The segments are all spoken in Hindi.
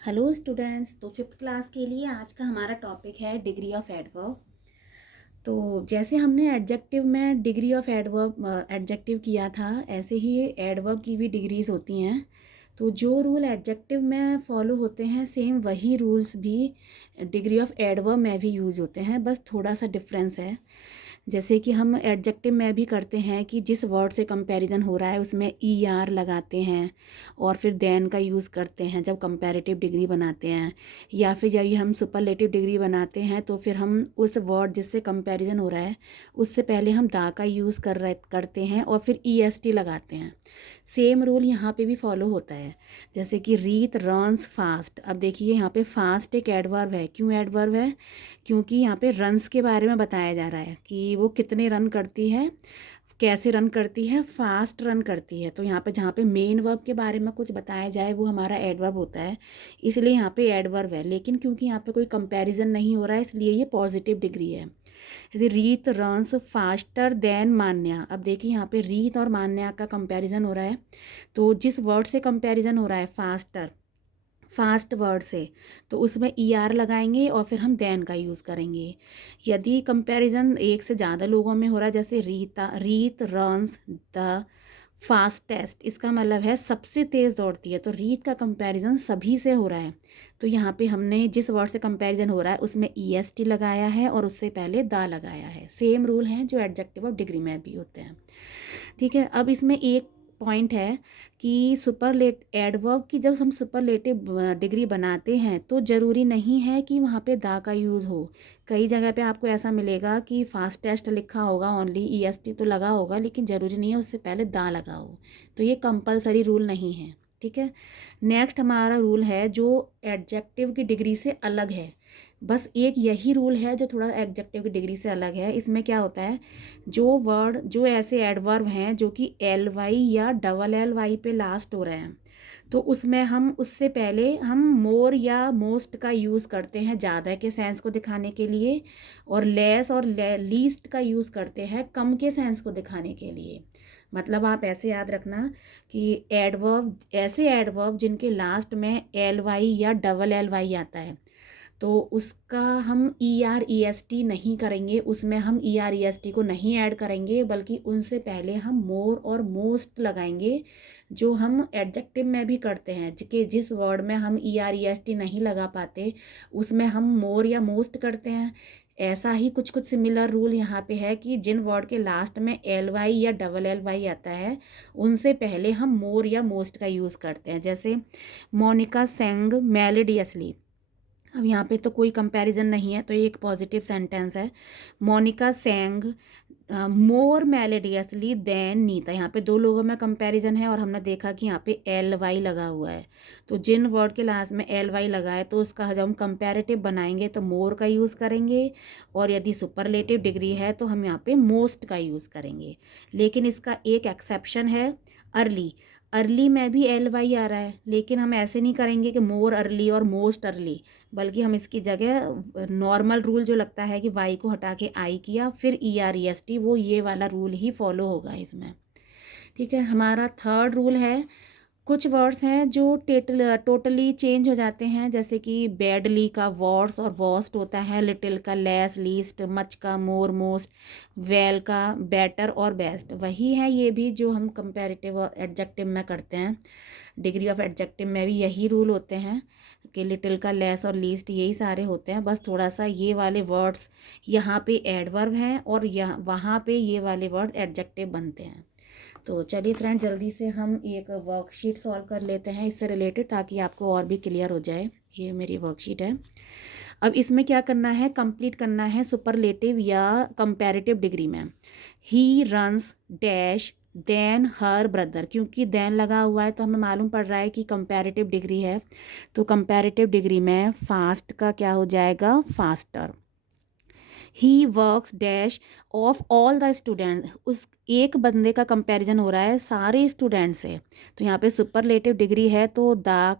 Hello students. तो फिफ्थ क्लास के लिए आज का हमारा टॉपिक है डिग्री ऑफ एडवर्ब। तो जैसे हमने एडजेक्टिव में डिग्री ऑफ एडवर्ब एडजेक्टिव किया था, ऐसे ही एडवर्ब की भी डिग्रीज होती हैं। तो जो रूल एडजेक्टिव में फॉलो होते हैं, सेम वही रूल्स भी डिग्री ऑफ एडवर्ब में भी यूज़ होते हैं, बस थोड़ा सा डिफरेंस है। जैसे कि हम एडजेक्टिव में भी करते हैं कि जिस वर्ड से कंपैरिजन हो रहा है उसमें ई आर लगाते हैं और फिर देन का यूज़ करते हैं जब कंपैरेटिव डिग्री बनाते हैं, या फिर जब ये हम सुपरलेटिव डिग्री बनाते हैं तो फिर हम उस वर्ड जिससे कंपैरिजन हो रहा है उससे पहले हम दा का यूज़ करते हैं और फिर ई एस टी लगाते हैं। सेम रूल यहाँ पे भी फॉलो होता है। जैसे कि रीत रन्स फास्ट। अब देखिए यहाँ पे फास्ट एक एडवर्ब है। क्यों एडवर्ब है? क्योंकि यहाँ पे रन्स के बारे में बताया जा रहा है कि वो कितने रन करती है, कैसे रन करती है, फास्ट रन करती है। तो यहाँ पे जहाँ पे मेन वर्ब के बारे में कुछ बताया जाए वो हमारा एडवर्ब होता है, इसलिए यहाँ पे एडवर्ब है। लेकिन क्योंकि यहाँ पे कोई कंपैरिजन नहीं हो रहा है इसलिए ये पॉजिटिव डिग्री है। जैसे रीत रन्स फास्टर देन मान्या। अब देखिए यहाँ पे रीत और मान्या का कंपैरिजन हो रहा है, तो जिस वर्ड से कंपैरिजन हो रहा है फास्टर, फास्ट वर्ड से, तो उसमें ई आर लगाएंगे और फिर हम देन का यूज़ करेंगे। यदि कंपैरिजन एक से ज़्यादा लोगों में हो रहा है, जैसे रीत रन्स द फास्टेस्ट, इसका मतलब है सबसे तेज़ दौड़ती है, तो रीत का कंपैरिजन सभी से हो रहा है। तो यहाँ पे हमने जिस वर्ड से कंपैरिजन हो रहा है उसमें ई एस टी लगाया है और उससे पहले दा लगाया है। सेम रूल हैं जो एडजेक्टिव ऑफ डिग्री में भी होते हैं। ठीक है। अब इसमें एक पॉइंट है कि सुपरलेट एडवर्ब की जब हम सुपरलेटिव डिग्री बनाते हैं तो ज़रूरी नहीं है कि वहाँ पे दा का यूज़ हो। कई जगह पे आपको ऐसा मिलेगा कि फास्टेस्ट लिखा होगा, ओनली ई एस टी तो लगा होगा, लेकिन ज़रूरी नहीं है उससे पहले दा लगा हो। तो ये कंपलसरी रूल नहीं है। ठीक है। नेक्स्ट हमारा रूल है जो एडजेक्टिव की डिग्री से अलग है। बस एक यही रूल है जो थोड़ा एडजेक्टिव की डिग्री से अलग है। इसमें क्या होता है, जो ऐसे एडवर्ब हैं जो कि एल वाई या डबल एल वाई पे लास्ट हो रहे हैं, तो उसमें हम उससे पहले हम मोर या मोस्ट का यूज़ करते हैं ज़्यादा के सेंस को दिखाने के लिए, और लेस और लीस्ट का यूज़ करते हैं कम के सेंस को दिखाने के लिए। मतलब आप ऐसे याद रखना कि ऐसे एडवर्ब जिनके लास्ट में एल वाई या डबल एल वाई आता है तो उसका हम E R E S T नहीं करेंगे, उसमें हम E R E S T को नहीं ऐड करेंगे, बल्कि उनसे पहले हम मोर और मोस्ट लगाएंगे, जो हम एडजेक्टिव में भी करते हैं। कि जिस वर्ड में हम E R E S T नहीं लगा पाते उसमें हम मोर या मोस्ट करते हैं। ऐसा ही कुछ कुछ सिमिलर रूल यहाँ पे है कि जिन वर्ड के लास्ट में एल वाई या डबल एल वाई आता है उनसे पहले हम मोर या मोस्ट का यूज़ करते हैं। जैसे मोनिका सेंग मेलोडियसली। अब यहाँ पे तो कोई कंपैरिजन नहीं है तो ये एक पॉजिटिव सेंटेंस है। मोनिका सेंग मोर मेलोडियसली देन नीता। यहाँ पे दो लोगों में कंपैरिजन है और हमने देखा कि यहाँ पे एल वाई लगा हुआ है, तो जिन वर्ड के लास्ट में एल वाई लगा है तो उसका जब हम कंपैरेटिव बनाएंगे तो मोर का यूज़ करेंगे, और यदि सुपरलेटिव डिग्री है तो हम यहाँ पे मोस्ट का यूज़ करेंगे। लेकिन इसका एक एक्सेप्शन है, अर्ली। अर्ली में भी एल वाई आ रहा है, लेकिन हम ऐसे नहीं करेंगे कि मोर अर्ली और मोस्ट अर्ली, बल्कि हम इसकी जगह नॉर्मल रूल जो लगता है कि वाई को हटा के आई किया फिर E R E S T, वो ये वाला रूल ही फॉलो होगा इसमें। ठीक है। हमारा थर्ड रूल है, कुछ वर्ड्स हैं जो टोटली चेंज हो जाते हैं, जैसे कि बैडली का वॉर्स और वॉस्ट होता है, लिटिल का लेस लीस्ट, मच का मोर मोस्ट, वेल का बेटर और बेस्ट। वही है ये भी जो हम कंपैरेटिव और एडजेक्टिव में करते हैं। डिग्री ऑफ एडजेक्टिव में भी यही रूल होते हैं कि लिटिल का लेस और लीस्ट यही सारे होते हैं, बस थोड़ा सा ये वाले वर्ड्स यहाँ पे एडवर्ब हैं और यहाँ वहाँ पे ये वाले वर्ड एडजेक्टिव बनते हैं। तो चलिए फ्रेंड, जल्दी से हम एक वर्कशीट सॉल्व कर लेते हैं इससे रिलेटेड, ताकि आपको और भी क्लियर हो जाए। ये मेरी वर्कशीट है। अब इसमें क्या करना है, कंप्लीट करना है सुपरलेटिव या कंपैरेटिव डिग्री में। He runs dash than her brother. क्योंकि देन लगा हुआ है तो हमें मालूम पड़ रहा है कि कंपैरेटिव डिग्री है, तो कंपैरेटिव डिग्री में फास्ट का क्या हो जाएगा, faster. He works dash of all the student. उस एक बंदे का कंपैरिजन हो रहा है सारे स्टूडेंट से, तो यहाँ पे सुपरलेटिव डिग्री है तो द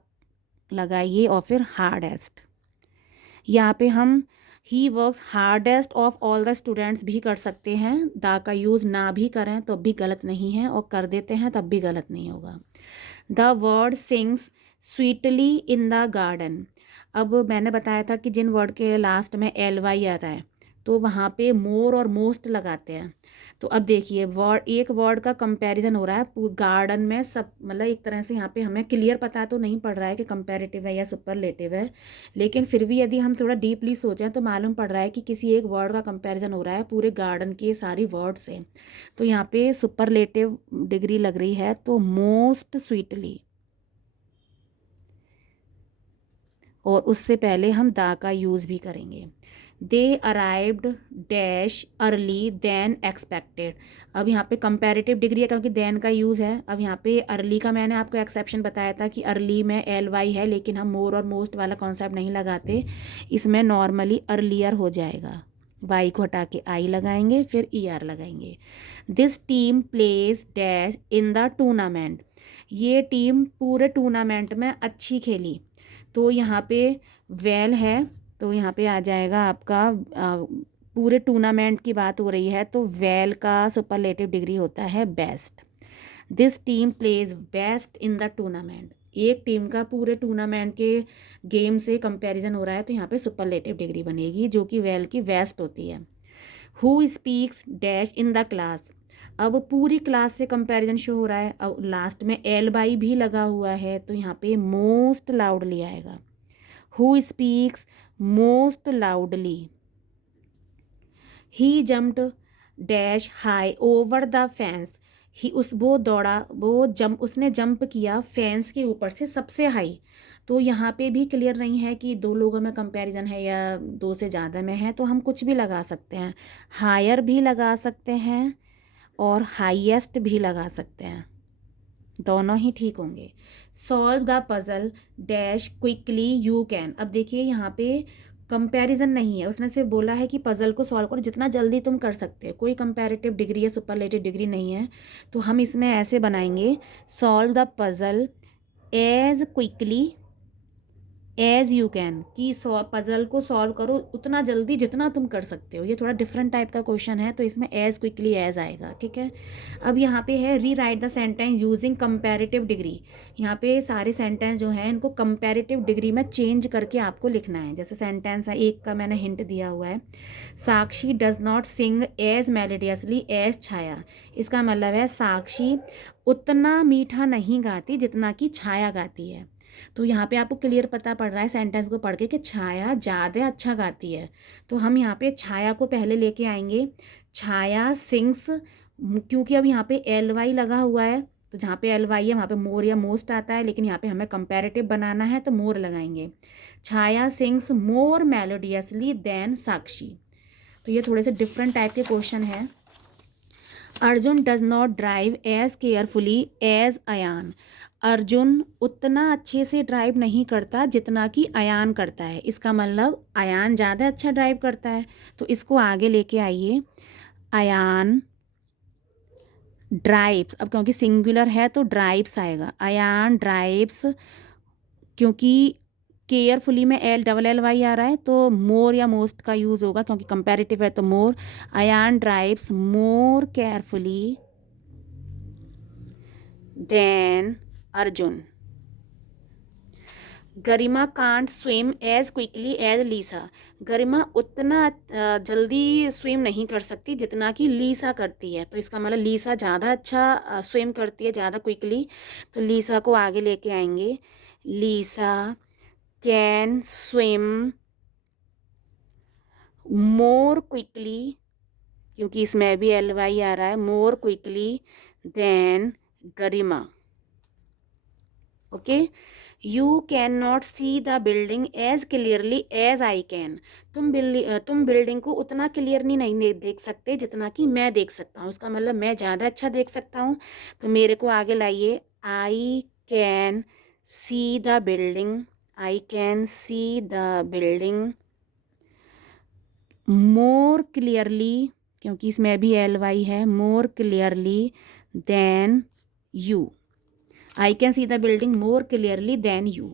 लगाइए और फिर हार्डेस्ट। यहाँ पे हम he works hardest of all the students भी कर सकते हैं, द का यूज़ ना भी करें तो भी गलत नहीं है, और कर देते हैं तब भी गलत नहीं होगा। The word sings sweetly in the garden. अब मैंने बताया था कि जिन वर्ड के लास्ट में एल वाई आता है तो वहाँ पे मोर और मोस्ट लगाते हैं। तो अब देखिए एक वर्ड का कंपैरिजन हो रहा है गार्डन में, सब मतलब एक तरह से यहाँ पे हमें क्लियर पता तो नहीं पड़ रहा है कि कंपैरेटिव है या सुपरलेटिव है, लेकिन फिर भी यदि हम थोड़ा डीपली सोचें तो मालूम पड़ रहा है कि किसी एक वर्ड का कंपैरिजन हो रहा है पूरे गार्डन के सारी वर्ड से। तो यहाँ पे सुपरलेटिव डिग्री लग रही है, तो मोस्ट स्वीटली, और उससे पहले हम दा का यूज़ भी करेंगे। They arrived dash early than expected. अब यहाँ पे कंपैरेटिव डिग्री है क्योंकि देन का यूज़ है। अब यहाँ पे अर्ली का मैंने आपको एक्सेप्शन बताया था कि अर्ली में एल वाई है, लेकिन हम मोर और मोस्ट वाला कॉन्सेप्ट नहीं लगाते, इसमें नॉर्मली अर्लियर हो जाएगा। वाई को हटा के आई लगाएंगे, फिर ई आर लगाएंगे। This team plays dash in the tournament. ये टीम पूरे टूर्नामेंट में अच्छी खेली, तो यहाँ पे वेल है, तो यहाँ पे आ जाएगा आपका पूरे टूर्नामेंट की बात हो रही है तो वेल का सुपरलेटिव डिग्री होता है best. This team plays best in the tournament. एक टीम का पूरे टूर्नामेंट के गेम से कंपैरिजन हो रहा है तो यहाँ पे सुपरलेटिव डिग्री बनेगी जो कि वेल की बेस्ट होती है। Who speaks dash in the class. अब पूरी क्लास से कंपैरिजन शो हो रहा है, अब लास्ट में एल बाई भी लगा हुआ है तो यहाँ पे मोस्ट लाउडली आएगा। Who speaks most loudly. He jumped dash high over the fence. He वो दौड़ा, उसने जंप किया फेंस के ऊपर से सबसे हाई। तो यहाँ पे भी क्लियर नहीं है कि दो लोगों में कंपैरिजन है या दो से ज़्यादा में है, तो हम कुछ भी लगा सकते हैं। हायर भी लगा सकते हैं और हाईएस्ट भी लगा सकते हैं, दोनों ही ठीक होंगे। Solve the puzzle dash quickly you can. अब देखिए यहाँ पे कंपैरिजन नहीं है, उसने सिर्फ बोला है कि पजल को सॉल्व करो जितना जल्दी तुम कर सकते हो, कोई कंपैरेटिव डिग्री या सुपरलेटिव डिग्री नहीं है। तो हम इसमें ऐसे बनाएंगे, solve the puzzle as quickly as you can, कि पजल को सॉल्व करो उतना जल्दी जितना तुम कर सकते हो। ये थोड़ा डिफरेंट टाइप का क्वेश्चन है तो इसमें एज क्विकली एज आएगा, ठीक है। अब यहाँ पे है री right the sentence using comparative degree. यहाँ पे सारे सेंटेंस जो हैं इनको कंपैरेटिव डिग्री में चेंज करके आपको लिखना है। जैसे सेंटेंस है एक का मैंने हिंट दिया हुआ है, Sakshi does not sing as melodiously as Chhaya. इसका मतलब है साक्षी उतना मीठा नहीं गाती जितना कि छाया गाती है। तो यहाँ पे आपको क्लियर पता पड़ रहा है सेंटेंस को पढ़ के कि छाया ज़्यादा अच्छा गाती है। तो हम यहाँ पे छाया को पहले लेके आएंगे, छाया सिंग्स, क्योंकि अब यहाँ पे एल वाई लगा हुआ है तो जहाँ पे एल वाई है वहाँ पे मोर या मोस्ट आता है, लेकिन यहाँ पे हमें कंपैरेटिव बनाना है तो मोर लगाएंगे। Chhaya sings more melodiously than Sakshi. तो ये थोड़े से डिफरेंट टाइप के क्वेश्चन हैं। Arjun does not drive as carefully as Ayaan. Arjun उतना अच्छे से ड्राइव नहीं करता जितना कि अयान करता है। इसका मतलब अयान ज़्यादा अच्छा ड्राइव करता है, तो इसको आगे लेके आइए। अयान ड्राइव्स, अब क्योंकि सिंगुलर है तो ड्राइव्स आएगा। अयान ड्राइव्स, क्योंकि केयरफुली में एल डबल एल वाई आ रहा है तो मोर या मोस्ट का यूज़ होगा, क्योंकि कंपैरेटिव है तो more. Ayaan drives more carefully than Arjun. Garima can't swim as quickly as Lisa. Garima उतना जल्दी स्विम नहीं कर सकती जितना कि लीसा करती है, तो इसका मतलब लीसा ज़्यादा अच्छा स्विम करती है, ज़्यादा क्विकली, तो लीसा को आगे लेके आएंगे। Lisa can swim more quickly, क्योंकि इसमें भी एल वाई आ रहा है, more quickly than Garima. Okay. You can not see the building as clearly as I can. तुम बिल्डिंग को उतना क्लियरली नहीं देख सकते जितना कि मैं देख सकता हूँ। इसका मतलब मैं ज़्यादा अच्छा देख सकता हूँ, तो मेरे को आगे लाइए। I can see the building, I can see the building more clearly, क्योंकि इसमें भी एल वाई है, more clearly than you. I can see the building more clearly than you.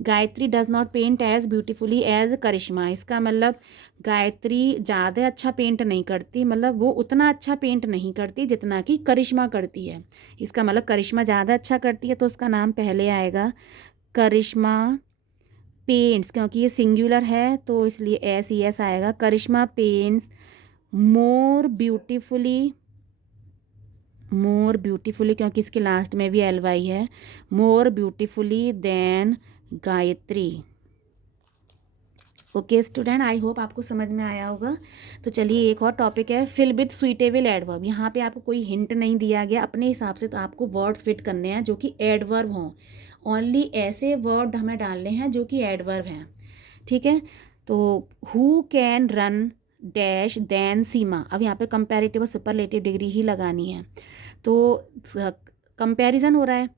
Gayatri does not paint as beautifully as Karishma. इसका मतलब गायत्री ज़्यादा अच्छा पेंट नहीं करती, मतलब वो उतना अच्छा पेंट नहीं करती जितना कि करिश्मा करती है। इसका मतलब करिश्मा ज़्यादा अच्छा करती है तो उसका नाम पहले आएगा। करिश्मा पेंट्स, क्योंकि ये सिंगुलर है तो इसलिए एस ई एस आएगा। करिश्मा पेंट्स मोर ब्यूटीफुली, क्योंकि इसके लास्ट में भी एल वाई है, more beautifully than Gayatri. Okay student, I hope आपको समझ में आया होगा। तो चलिए एक और टॉपिक है, फिल विथ सुइटेबल एडवर्ब। यहाँ पे आपको कोई हिंट नहीं दिया गया, अपने हिसाब से तो आपको वर्ड्स फिट करने हैं जो कि एडवर्ब हों। ओनली ऐसे वर्ड हमें डालने हैं जो कि एडवर्ब हैं, ठीक है। तो who can run dash than Seema. अब यहाँ पे कंपैरेटिव और सुपरलेटिव डिग्री ही लगानी है। तो कंपैरिजन हो रहा है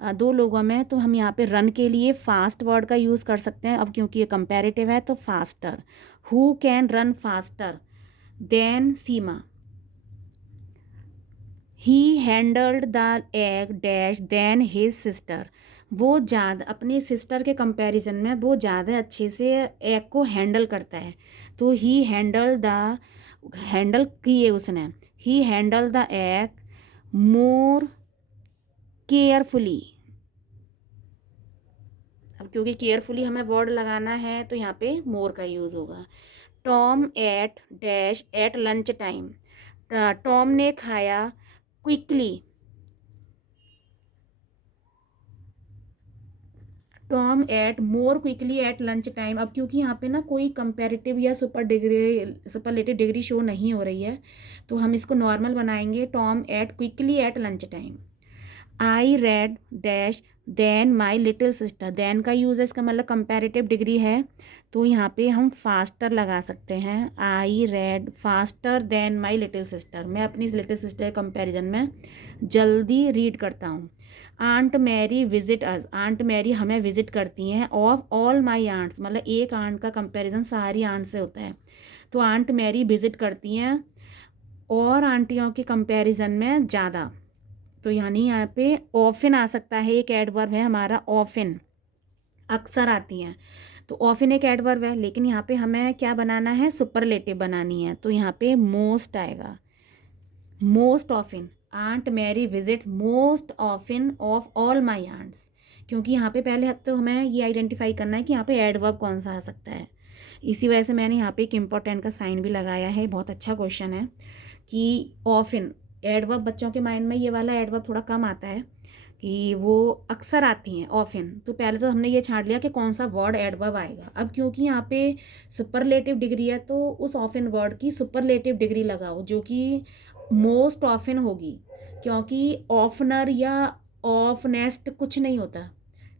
दो लोगों में, तो हम यहाँ पे रन के लिए फास्ट वर्ड का यूज़ कर सकते हैं। अब क्योंकि ये कंपैरेटिव है तो faster, who can run faster than Seema. He handled the egg dash than his sister. वो ज़्यादा अपनी सिस्टर के कंपैरिजन में वो ज़्यादा अच्छे से एग को हैंडल करता है। तो ही हैंडल किए उसने, he handle the egg more carefully. अब क्योंकि केयरफुली हमें वर्ड लगाना है तो यहाँ पे मोर का यूज़ होगा। Tom ate dash at lunch time. Tom ने खाया quickly. Tom ate more quickly at lunch time. अब क्योंकि यहाँ पे ना कोई कंपैरेटिव या सुपरलेटिव डिग्री शो नहीं हो रही है तो हम इसको नॉर्मल बनाएंगे, Tom ate quickly at lunch time. I read dash than my little sister. Than का यूज़ है, इसका मतलब कंपैरेटिव डिग्री है तो यहाँ पे हम फास्टर लगा सकते हैं। I read faster than my little sister. मैं अपनी लिटिल सिस्टर के कंपैरिजन में जल्दी रीड करता हूँ। Aunt Mary visit us. Aunt Mary हमें विजिट करती हैं। ऑफ ऑल माई आंट्स, मतलब एक आंट का कंपैरिजन सारी आंट से होता है। तो आंट मैरी विजिट करती हैं और आंटियों के कंपैरिजन में ज़्यादा। तो यानी यहाँ पे ऑफिन आ सकता है, एक एडवर्ब है हमारा ऑफिन, अक्सर आती हैं। तो ऑफिन एक एडवर्ब है, लेकिन यहाँ पे हमें क्या बनाना है, सुपरलेटिव बनानी है। तो यहाँ पे मोस्ट आएगा, most often. Aunt Mary visit most often of all my aunts. क्योंकि यहाँ पे पहले तो हमें ये आइडेंटिफाई करना है कि यहाँ पे एडवर्ब कौन सा आ सकता है। इसी वजह से मैंने यहाँ पे एक इम्पोर्टेंट का साइन भी लगाया है। बहुत अच्छा क्वेश्चन है कि ऑफिन एडवर्ब, बच्चों के माइंड में ये वाला एडवर्ब थोड़ा कम आता है कि वो अक्सर आती हैं ऑफिन। तो पहले तो हमने ये छांट लिया कि कौन सा वर्ड एडवर्ब आएगा। अब क्योंकि यहाँ पे सुपरलेटिव डिग्री है तो उस ऑफिन वर्ड की सुपरलेटिव डिग्री लगाओ जो कि मोस्ट ऑफिन होगी, क्योंकि ऑफनर या ऑफनेस्ट कुछ नहीं होता।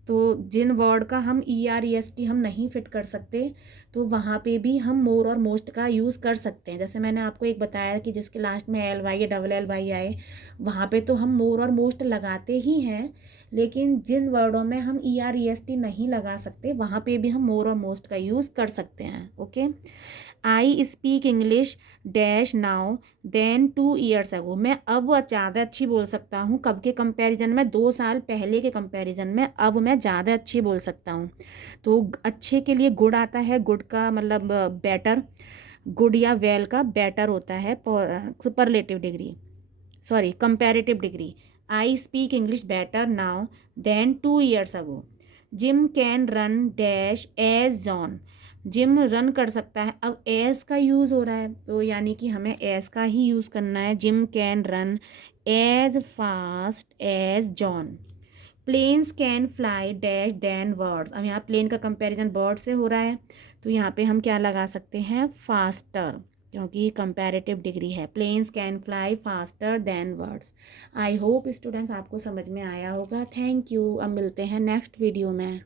तो जिन वर्ड का हम EREST हम नहीं फिट कर सकते तो वहाँ पे भी हम मोर और मोस्ट का यूज़ कर सकते हैं। जैसे मैंने आपको एक बताया कि जिसके लास्ट में LY या LLY आए वहाँ पे तो हम मोर और मोस्ट लगाते ही हैं, लेकिन जिन वर्डों में हम EREST नहीं लगा सकते वहाँ पे भी हम मोर और मोस्ट का यूज़ कर सकते हैं। Okay, I speak English dash now than 2 years ago. मैं अब ज़्यादा अच्छी बोल सकता हूँ, कब के कंपैरिजन में, 2 साल पहले के कंपैरिजन में अब मैं ज़्यादा अच्छी बोल सकता हूँ। तो अच्छे के लिए गुड आता है, गुड का मतलब बेटर, गुड या वेल का बेटर होता है superlative degree, sorry comparative degree. I speak English better now than 2 years ago. Jim can run dash as John. Jim run कर सकता है, अब एस का यूज़ हो रहा है तो यानी कि हमें एस का ही यूज़ करना है। Jim can run as fast as John. Planes can fly dash than birds. अब यहाँ प्लेन का कंपैरिजन बर्ड से हो रहा है तो यहाँ पे हम क्या लगा सकते हैं, फास्टर, क्योंकि कंपैरेटिव डिग्री है। Planes can fly faster than birds. I hope students आपको समझ में आया होगा। Thank you. अब मिलते हैं नेक्स्ट वीडियो में।